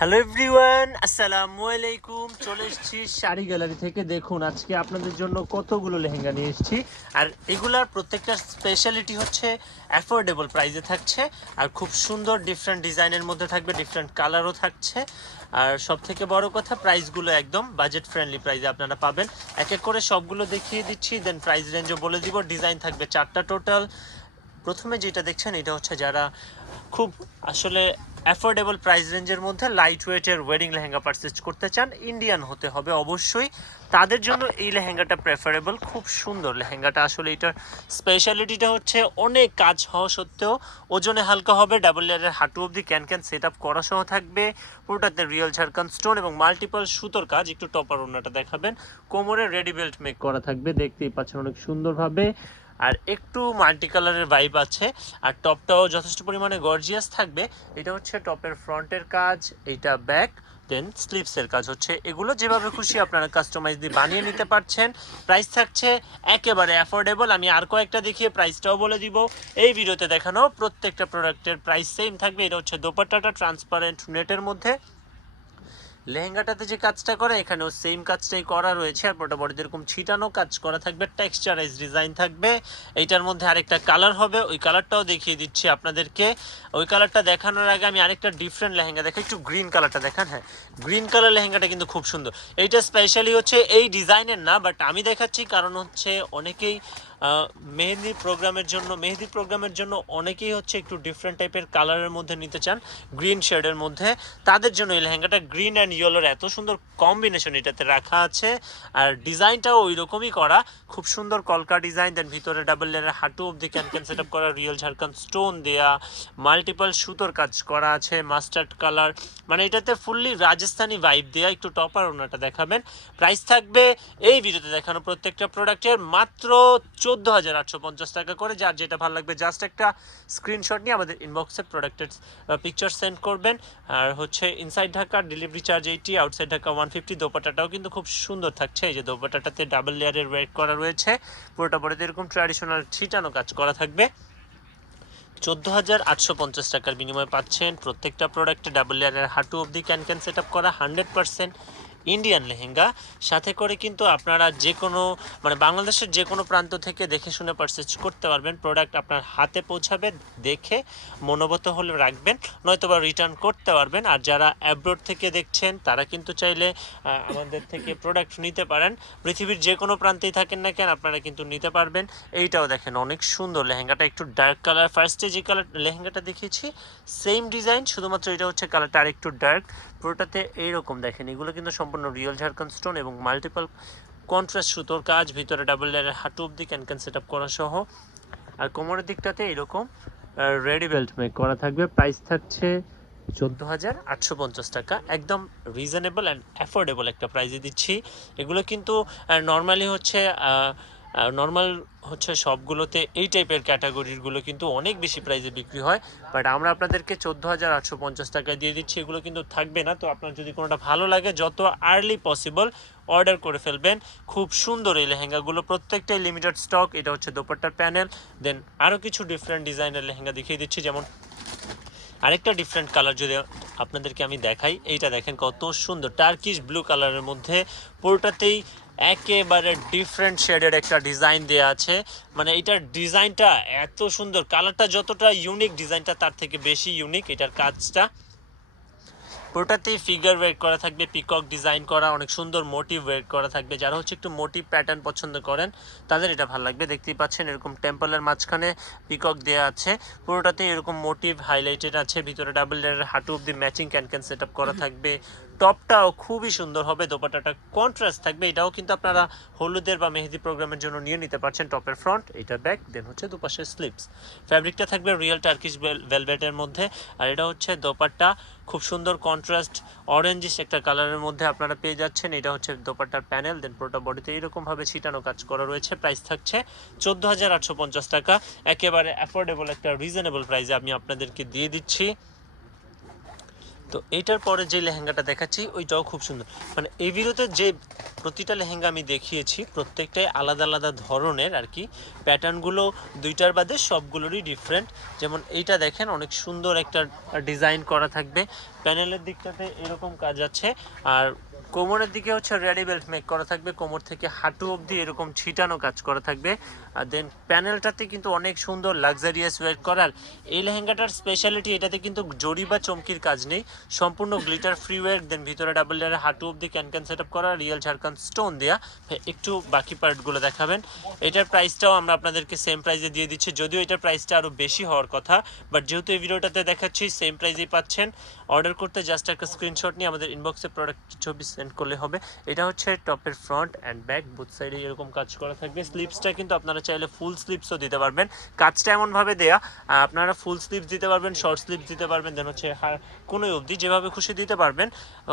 Hello everyone আসসালামু আলাইকুম চলে এসেছি শাড়ি গ্যালারি থেকে। দেখুন, আজকে আপনাদের জন্য কতগুলো লেহেঙ্গা নিয়ে এসেছি। আর এগুলার প্রত্যেকটা স্পেশালিটি হচ্ছে অ্যাফোর্ডেবল প্রাইসে থাকছে। আর খুব সুন্দর ডিফারেন্ট ডিজাইনের মধ্যে থাকবে ডিফারেন্ট কালারও থাকছে। আর সব থেকে বড় কথা প্রাইসগুলো একদম বাজেট ফ্রেন্ডলি প্রাইসে আপনারা পাবেন। এক এক করে সবগুলো দেখিয়ে দিচ্ছি দেন প্রাইস রেঞ্জও বলে দিব। ডিজাইন থাকবে চারটা টোটাল প্রথমে যেটা দেখছেন, এটা হচ্ছে যারা খুব আসলে অ্যাফোর্ডেবল প্রাইস রেঞ্জের মধ্যে লাইট ওয়েটের ওয়েডিং লেহেঙ্গা পারচেজ করতে চান ইন্ডিয়ান হতে হবে অবশ্যই। তাদের জন্য এই লেহেঙ্গাটা প্রেফারেবল খুব সুন্দর লেহেঙ্গাটা। আসলে এটার স্পেশালিটিটা হচ্ছে অনেক কাজ হওয়া সত্ত্বেও ওজনে হালকা হবে ডাবল লেয়ারের হাঁটু অবধি ক্যান ক্যান সেট আপ করা সহ থাকবে। পুরোটাতে রিয়েল ঝাড়খান স্টোন এবং মাল্টিপল সুতোর কাজ, একটু টপার ওনাটা দেখাবেন। কোমরে রেডি বেল্ট মেক করা থাকবে, দেখতেই পাচ্ছেন অনেক সুন্দরভাবে। আর একটু মাল্টি কালারের ভাইব আছে। আর টপটাও যথেষ্ট পরিমাণে গর্জিয়াস থাকবে। এটা হচ্ছে টপের ফ্রন্টের কাজ এইটা ব্যাক দেন স্লিপসের কাজ হচ্ছে। এগুলো যেভাবে খুশি আপনারা কাস্টমাইজ দিয়ে বানিয়ে নিতে পারছেন। প্রাইস থাকছে একেবারে অ্যাফোর্ডেবল আমি আর কয়েকটা দেখিয়ে প্রাইসটাও বলে দিব। এই ভিডিওতে দেখানো প্রত্যেকটা প্রোডাক্টের প্রাইস সেম থাকবে। এটা হচ্ছে দোপাট্টাটা ট্রান্সপারেন্ট নেটের মধ্যে। লেহেঙ্গাটাতে যে কাজটা করে, এখানেও সেম কাজটাই করা রয়েছে। আর মোটামুটি যেরকম ছিটানো কাজ করা থাকবে টেক্সচারাইজ ডিজাইন থাকবে, এইটার মধ্যে আরেকটা কালার হবে। ওই কালারটাও দেখিয়ে দিচ্ছি আপনাদেরকে। ওই কালারটা দেখানোর আগে আমি আরেকটা ডিফারেন্ট লেহেঙ্গা দেখাই। একটু গ্রিন কালারটা দেখান হ্যাঁ। গ্রিন কালার লেহেঙ্গাটা কিন্তু খুব সুন্দর। এইটা স্পেশালি হচ্ছে এই ডিজাইনের না বাট আমি দেখাচ্ছি কারণ হচ্ছে অনেকেই মেহেদি প্রোগ্রামের জন্য মেহেদি প্রোগ্রামের জন্য অনেকেই হচ্ছে একটু ডিফারেন্ট টাইপের কালারের মধ্যে নিতে চান গ্রিন শেডের মধ্যে। তাদের জন্য এই লেহেঙ্গাটা গ্রিন অ্যান্ড ইয়েলোর এত সুন্দর কম্বিনেশন এটাতে রাখা আছে, আর ডিজাইনটাও ওই রকমই করা। খুব সুন্দর কলকা ডিজাইন দেন ভিতরে ডাবল লেয়ারের হাঁটু অব্দি ক্যান ক্যান সেট আপ করা রিয়েল ঝাড়খান স্টোন দেয়া মাল্টিপল সুতোর কাজ করা আছে মাস্টার্ড কালার মানে এটাতে ফুললি রাজস্থানি ভাইব দেয়া, একটু টপার ওনাটা দেখাবেন। প্রাইস থাকবে এই ভিডিওতে দেখানো প্রত্যেকটা প্রোডাক্টের মাত্র চোদ্দ হাজার আটশো পঞ্চাশ টাকা করে, যার যেটা ভালো লাগবে জাস্ট একটা স্ক্রিনশট নিয়ে আমাদের ইনবক্সে প্রোডাক্টের পিকচার সেন্ড করবেন। আর হচ্ছে inside Dhaka delivery charge eighty outside Dhaka one fifty দোপাটাটাও কিন্তু খুব সুন্দর থাকছে। এই যে দোপাটাটাতে ডাবল লেয়ারের ওয়েট করা রয়েছে। পুরোটা পরে এরকম ট্র্যাডিশনাল ছিটানো কাজ করা থাকবে। চোদ্দ হাজার আটশো পঞ্চাশ টাকার বিনিময়ে পাচ্ছেন প্রত্যেকটা প্রোডাক্টে ডাবল লেয়ারের হাঁটু অবধি ক্যান ক্যান সেট আপ করা হান্ড্রেড পার্সেন্ট ইন্ডিয়ান লেহেঙ্গা। সাথে করে কিন্তু আপনারা যে কোনো মানে বাংলাদেশের যে কোনো প্রান্ত থেকে দেখে শুনে পারচেজ করতে পারবেন। প্রোডাক্ট আপনার হাতে পৌঁছাবে, দেখে মনোগত হলে রাখবেন নয়তো বা রিটার্ন করতে পারবেন। আর যারা অ্যাব্রোড থেকে দেখছেন, তারা কিন্তু চাইলে আমাদের থেকে প্রোডাক্ট নিতে পারেন। পৃথিবীর যে কোনো প্রান্তেই থাকেন না কেন, আপনারা কিন্তু নিতে পারবেন। এইটাও দেখেন, অনেক সুন্দর লেহেঙ্গাটা। একটু ডার্ক কালার ফার্স্টে যে কালার লেহেঙ্গাটা দেখিয়েছি সেম ডিজাইন শুধুমাত্র এটা হচ্ছে কালারটা আরেকটু ডার্ক পুরোটাতে এইরকম দেখেন, এগুলো কিন্তু সম্পূর্ণ রিয়েল ঝাড়খন্ড স্টোন এবং মাল্টিপল কন্ট্রাস্ট সুতোর কাজ, ভিতরে ডাবল লেয়ারের হাঁটু অব্দি ক্যান সেট আপ করা সহ। আর কোমরের দিকটাতে এরকম রেডি বেল্ট মেক করা থাকবে। প্রাইস থাকছে চোদ্দ হাজার আটশো পঞ্চাশ টাকা। একদম রিজনেবল অ্যান্ড অ্যাফোর্ডেবল একটা প্রাইজে দিচ্ছি। এগুলো কিন্তু নর্মালি হচ্ছে নর্মাল হচ্ছে সবগুলোতে এই টাইপের ক্যাটাগরিগুলো কিন্তু অনেক বেশি প্রাইসে বিক্রি হয় বাট আমরা আপনাদেরকে চোদ্দ হাজার আটশো পঞ্চাশ টাকায় দিয়ে দিচ্ছি, এগুলো কিন্তু থাকবে না। তো আপনার যদি কোনোটা ভালো লাগে, যত আর্লি পসিবল অর্ডার করে ফেলবেন। খুব সুন্দর এই লেহেঙ্গাগুলো, প্রত্যেকটাই লিমিটেড স্টক এটা হচ্ছে দোপাট্টার প্যানেল দেন আরও কিছু ডিফারেন্ট ডিজাইনের লেহেঙ্গা দেখিয়ে দিচ্ছি, যেমন আরেকটা ডিফারেন্ট কালার যদি আপনাদেরকে আমি দেখাই, এইটা দেখেন কত সুন্দর। টার্কিশ ব্লু কালারের মধ্যে পুরোটাতেই একেবারে ডিফারেন্ট শেডের একটা ডিজাইন দেওয়া আছে। মানে এটার ডিজাইনটা এত সুন্দর কালারটা যতটা ইউনিক ডিজাইনটা তার থেকে বেশি ইউনিক এটার কাজটা। পুরোটাতেই ফিগার ওয়েট করা থাকবে পিকক ডিজাইন করা, অনেক সুন্দর মোটিভ ওয়েট করা থাকবে। যারা হচ্ছে একটু মোটিভ প্যাটার্ন পছন্দ করেন, তাদের এটা ভালো লাগবে। দেখতেই পাচ্ছেন এরকম টেম্পলের মাঝখানে পিকক দেওয়া আছে। পুরোটাতে এরকম মোটিভ হাইলাইটেড আছে। ভিতরে ডাবল লেয়ারের হাঁটু অব্দি ম্যাচিং ক্যান ক্যান সেট করা থাকবে। টপটাও খুবই সুন্দর হবে দোপাটাটা কন্ট্রাস্ট থাকবে, এটাও কিন্তু আপনারা হলুদের বা মেহেদি প্রোগ্রামের জন্য নিয়ে নিতে পারছেন টপের ফ্রন্ট এটা ব্যাক দেন হচ্ছে দুপাশের স্লিপস ফ্যাব্রিকটা থাকবে রিয়েল টার্কিশ ভেলভেটের মধ্যে, আর এটা হচ্ছে দোপাট্টা, খুব সুন্দর কন্ট্রাস্ট অরেঞ্জিশ একটা কালারের মধ্যে আপনারা পেয়ে যাচ্ছেন, এটা হচ্ছে দোপাট্টার প্যানেল দেন পুরোটা বডিতে এইরকমভাবে ছিটানো কাজ করা রয়েছে প্রাইস থাকছে চোদ্দ হাজার আটশো পঞ্চাশ টাকা, একেবারে অ্যাফোর্ডেবল একটা রিজনেবল প্রাইসে আমি আপনাদেরকে দিয়ে দিচ্ছি। তো এইটার পরে যে লেহেঙ্গাটা দেখাচ্ছি, ওইটাও খুব সুন্দর। মানে এই ভিডিওতে যে প্রতিটা লেহেঙ্গা আমি দেখিয়েছি, প্রত্যেকটাই আলাদা আলাদা ধরনের আর কি। প্যাটার্নগুলো দুইটার বাদে সবগুলোরই ডিফারেন্ট যেমন এইটা দেখেন, অনেক সুন্দর একটা ডিজাইন করা থাকবে। প্যানেলের দিকটাতে এরকম কাজ আছে। আর কোমরের দিকে হচ্ছে রেডি বেল্ট মেক করা থাকবে। কোমর থেকে হাঁটু অবধি এরকম ছিটানো কাজ করা থাকবে। আর দেন প্যানেলটাতে কিন্তু অনেক সুন্দর লাক্সারিয়াস ওয়েট করার এই লেহেঙ্গাটার স্পেশালিটি এটাতে কিন্তু জরি বা চমকির কাজ নেই। সম্পূর্ণ গ্লিটার ফ্রি ওয়েট দেন ভিতরে ডাবল লেয়ারের হাঁটু অবধি ক্যান ক্যান সেট আপ করা রিয়েল ঝাড়খান স্টোন দেওয়া একটু বাকি পার্টগুলো দেখাবেন। এটার প্রাইসটাও আমরা আপনাদেরকে সেম প্রাইসে দিয়ে দিচ্ছি। যদিও এটার প্রাইসটা আরও বেশি হওয়ার কথা বাট যেহেতু এই ভিডিওটাতে দেখাচ্ছি সেম প্রাইসেই পাচ্ছেন। অর্ডার করতে জাস্ট একটা স্ক্রিনশট নিয়ে আমাদের ইনবক্সে প্রোডাক্ট ছবি সেন্ড করলে হবে। এটা হচ্ছে টপের ফ্রন্ট অ্যান্ড ব্যাক বুথ সাইডে এরকম কাজ করা থাকবে। স্লিপসটা কিন্তু আপনারা চাইলে ফুল স্লিপসও দিতে পারবেন। কাজটা এমনভাবে দেয়া আপনারা ফুল স্লিপস দিতে পারবেন শর্ট স্লিপস দিতে পারবেন দেন হচ্ছে হার- কোনো অবধি, যেভাবে খুশি দিতে পারবেন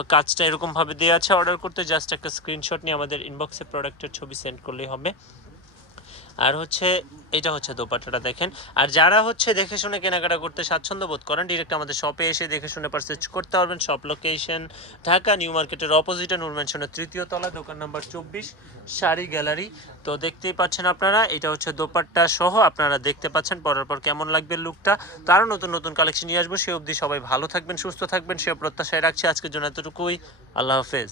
কাজটা এরকমভাবে দেওয়া আছে। অর্ডার করতে জাস্ট একটা স্ক্রিনশট নিয়ে আমাদের ইনবক্সে প্রোডাক্টের ছবি সেন্ড করলেই হবে। আর হচ্ছে এটা হচ্ছে দোপাট্টাটা দেখেন। আর যারা হচ্ছে দেখে শুনে কেনাকাটা করতে স্বাচ্ছন্দ্য বোধ করেন ডিরেক্ট আমাদের শপে এসে দেখে শুনে পারচেজ করতে পারবেন। শপ লোকেশন ঢাকা নিউ মার্কেটের অপোজিটে নূর ম্যানশনের তৃতীয় তলা দোকান নাম্বার চব্বিশ, শাড়ি গ্যালারি তো দেখতেই পাচ্ছেন আপনারা, এটা হচ্ছে দোপাট্টা সহ, আপনারা দেখতে পাচ্ছেন, পরার পর কেমন লাগবে লুকটা তারও নতুন নতুন কালেকশন নিয়ে আসব, সে অবধি সবাই ভালো থাকবেন, সুস্থ থাকবেন, সে প্রত্যাশায় রাখছি আজকের জন্য এতটুকুই। আল্লাহ হাফেজ।